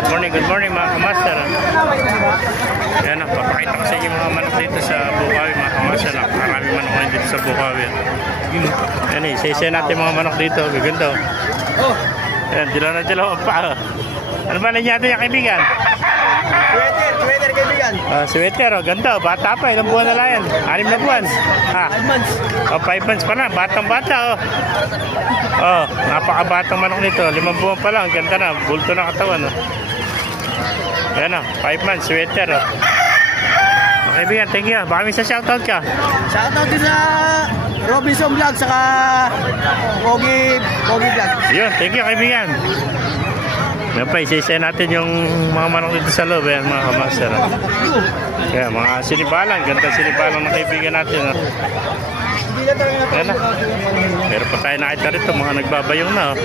Good morning mga kamaster. Ayan, papakita ko sa inyo mga manok dito sa Bukawi mga kamaster. Marami manok ngayon dito sa Bukawi. Ayan, isa-isa natin mga manok dito. Gaganda. Ayan, dilaw na dilaw ang paa. Ano ba na natin yung kaibigan? Sweater kaibigan. Sweater, ganda. Bata pa, ilang buwan na lang yan? 6 na buwan. 5 months. 5 months pa na, batang bata napakabatang manok nito. 5 buwan pa lang, ganda na, bulto na katawan. Ayan 5 months, sweater. Kaibigan, thank you. Baka may shoutout ka. Shoutout din sa Robinson Vlog saka Pogi Vlog. Yun, thank you kaibigan. Yan pa, isa-isa natin yung mga manok dito sa loob. Ayan mga kamaster. Kaya mga sinibalan, ganda sinibalan ng kaibigan natin. Ayan na. Pero pa tayo nakita rito, mga nagbabayong na.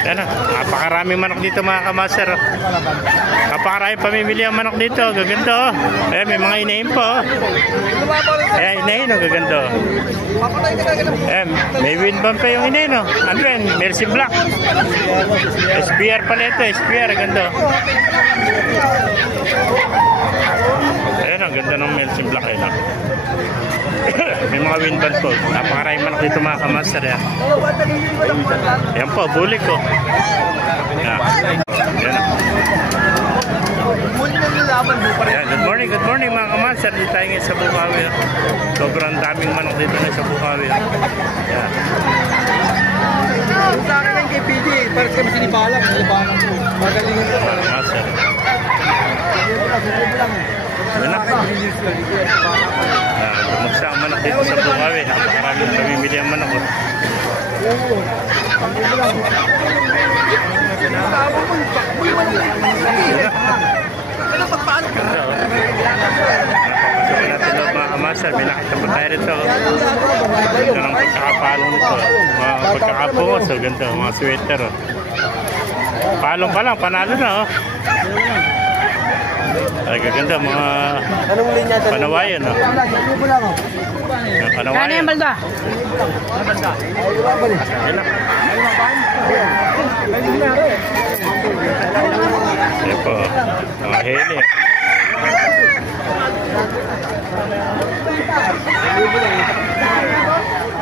Ayan na, napakarami manok dito mga kamaster. Napakarami pamimili ang manok dito. Gaganda. Ayan, may mga inahin po. Ayan, inahin gaganda. Ayan, may windband pa yung inahin. Ano yan? Mercy Black. SPR pala ito, SPR, ganda. Ayan, ang ganda ng Mercy Black. Ayan, may mga windband po. Napakarami manok dito mga kamaster. Ayan po, bulik ko. Ayan. Ayan, good morning mga kamaster. Dito tayo ngayon sa Bukawi. Sobrang daming manok dito na sa Bukawi. Ayan. Sa akin lang kay PD, parang kami sinibalang. Magaling ito. Kamaster. Ayan na. Lumagsa ang manok dito sa Bukawi. Napakaraming pamimili ang manok. Natin daw mga kamaster, may nakita pa tayo rito. Ito ng pagkakapalong nito. Mga pagkakapungos, ganito, mga sweater. Palong pa lang, panalo na. Ay, gaganda, mga panawayan. Panawayan. Ano yung balda? Ayan po, mga heli.